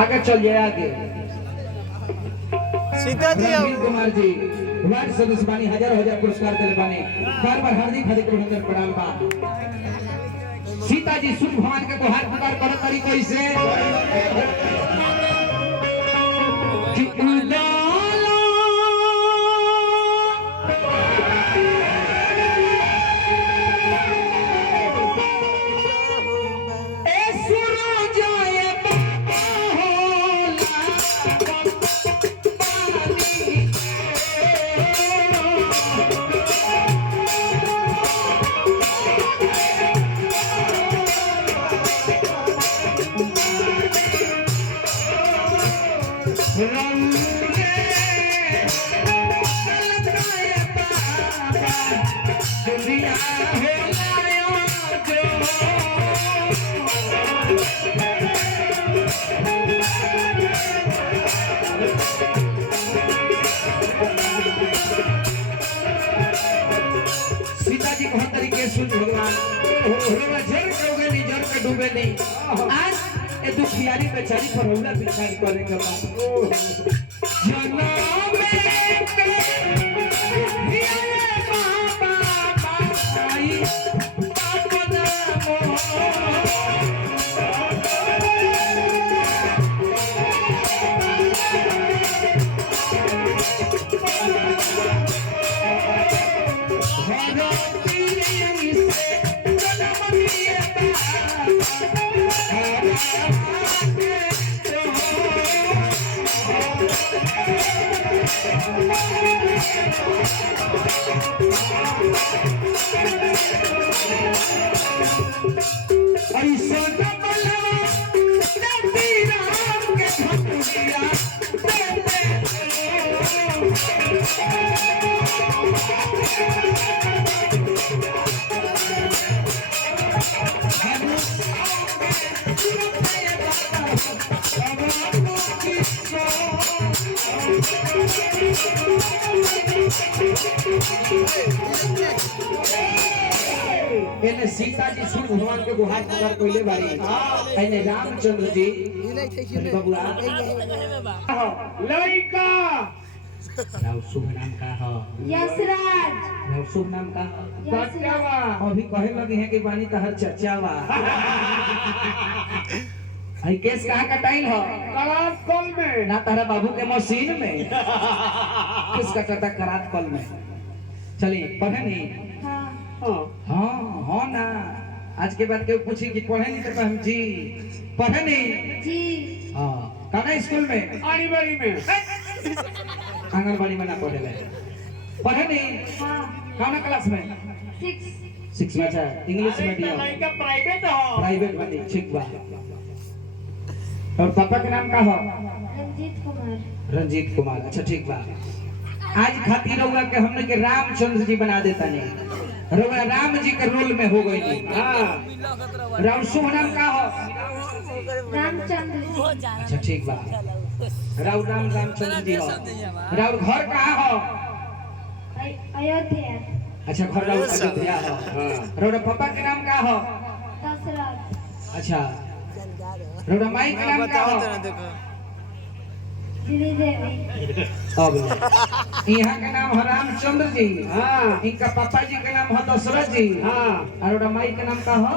आगे चल जाए आगे। सीता जी रणवीर कुमार जी वार्ड सदस्य बानी, हजार हजार पुरस्कार दिले बानी, बार बार हार्दिक हार्दिक अभिनंदन प्रणाम बा। सीता जी सूर्य भगवान के गुहार पुकार करत तारी कैसे कि उजाला ए सूरज आए होला पानी सीता जी बहुत तरीके से भगवान जर करोगे नहीं, जर के डूबे नहीं। आज ये दुखियारी बेचारी पर होला बिचारी करे के बाद जनम में एने सीता जी सूर्य भगवान के गुहार पुकार कोइले बारी, एने रामचंद्र जी बबुआ लड़का राव शुभ नाम का हो यशराज। राव शुभ नाम का बच्चावा अभी कहे लगे हैं कि बानी तहर चर्चा बा आई केस कहाँ कटाइल हो करात कल में ना तारा बाबू के मशीन में किस कटाता करात कल में। चलिए पढ़े नहीं हाँ हाँ हाँ ना आज के बाद क्यों पूछी कि पढ़े नहीं तो हम जी पढ़े नहीं जी। हाँ कहाँ स्कूल में आनीबारी में आंगनबाड़ी में ना पढ़े ले पढ़े नहीं हाँ कौन क्लास में 6। 6 में। अच्छा इंग्लिश मीडियम लड़का प्राइवेट हो प्राइवेट वाली ठीक बा। और पापा के नाम का हो रंजीत कुमार। रंजीत कुमार। अच्छा ठीक बा। आज खातिर रउआ के हमने के रामचंद्र जी बना देता नहीं, रउआ राम जी के रोल में हो गई। हाँ राम शुभ नाम का हो रामचंद्र। अच्छा ठीक बा। राव रामचंद्र जी हो। राव घर कहाँ हो अयोध्या। अच्छा घर राव अयोध्या हो। रउआ पापा के नाम का हो दशरथ। अच्छा रउआ माई के नाम का हो श्रीदेवी। अब यहाँ के नाम है रामचंद्र जी। हाँ इनका पापा जी के नाम है दशरथ जी। हाँ और माई के नाम का हो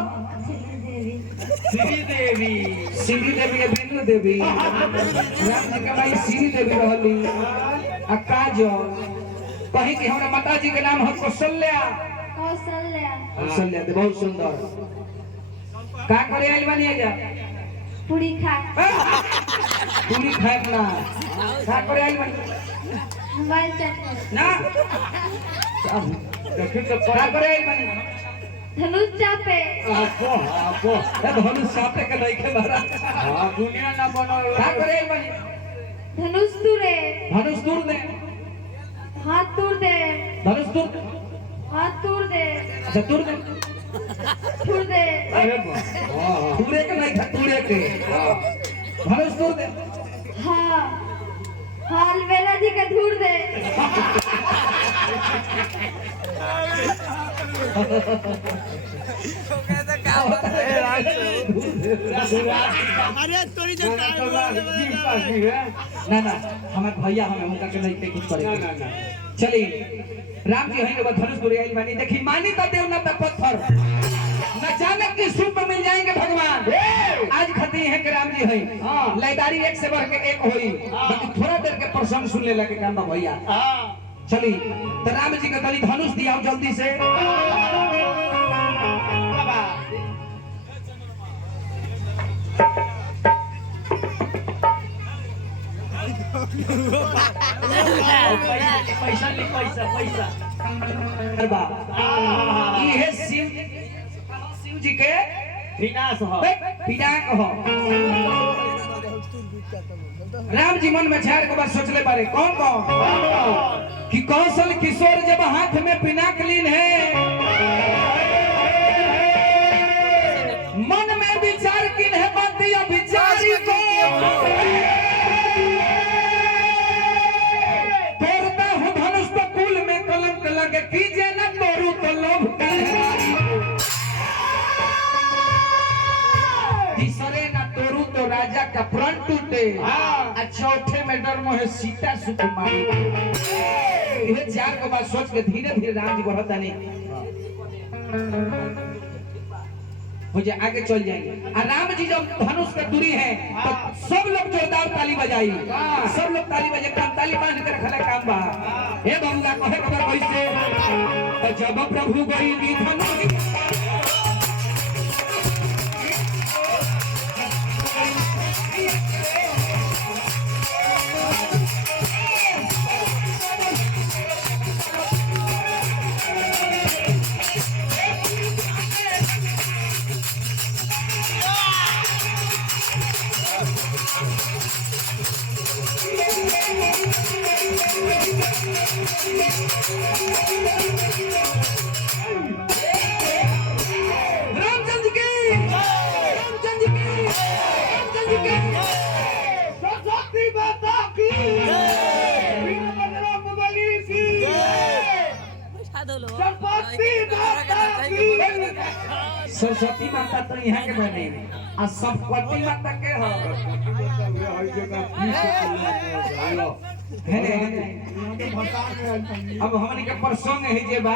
श्रीदेवी। श्री देवी या बिंदु देवी। राम जी के माई श्री देवी रहली। आ काजो कहीं कि हमरा माता जी के नाम है कौशल्या। कौशल्या। कौशल्या तो बहुत सुंदर। का करे आइल बानी जा पूरी खा। पूरी खाए ना का करे आइल बानी मोबाइल चलाते। ना देखिए तो का करे आइल बानी धनुष चापे। धनुष सापे के लइके मारा। हाँ दुनिया ना बनो का करे आइल बानी धनुष तुरे। धनुष दूर दे हाथ तोड़ दे। धनुष दूर हाथ तोड़ दे। अच्छा दूर दे तोड़ दे। अरे वाह पूरे के नहीं था पूरे के धनुष दूर दे। हाँ हाल वेला जी का धूर दे। अरे तोरी जो ना ना हमारे भैया हमें उनका के नहीं कुछ करे चलिए राम जी हई धनुष बुरी आई मानी देखी मानी तो देव ना पत्थर न जाने किस रूप में मिल जाएंगे भगवान आज खती है कि राम जी हई लयदारी एक से बढ़ के एक होई बाकी थोड़ा देर के प्रसंग सुन ले लगे काम भैया चली तो राम जी का तली धनुष दिया जल्दी से पैसा ले पैसा ये शिव जी के विनाश हो पिनाक हो राम जी मन में झाड़ के बाद सोचले बारे कौन कौन कि कौशल किशोर जब हाथ में पिनाक लीन है मन में विचार किन है बात दिया विचारी को तोड़ता हूँ धनुष तो कुल में कलंक लगे कीजिए न तोड़ू तो लोभ तीसरे न तोड़ू तो राजा का प्रण टूटे चौथे में डर मोहे सीता सुख मारी ये चार को बात सोच के धीरे धीरे राम जी बढ़ता नहीं मुझे आगे चल जाएंगे और राम जी जब धनुष का दूरी है तो सब लोग जोरदार ताली बजाई सब लोग ताली बजे ताली बांध कर खड़ा काम बा हे बंगा कहे खबर कैसे तो जब प्रभु गई धनुष सरस्वती माता तो यहाँ के बने और संपत्ति माता के हो अब हमने के प्रसंग है जे बा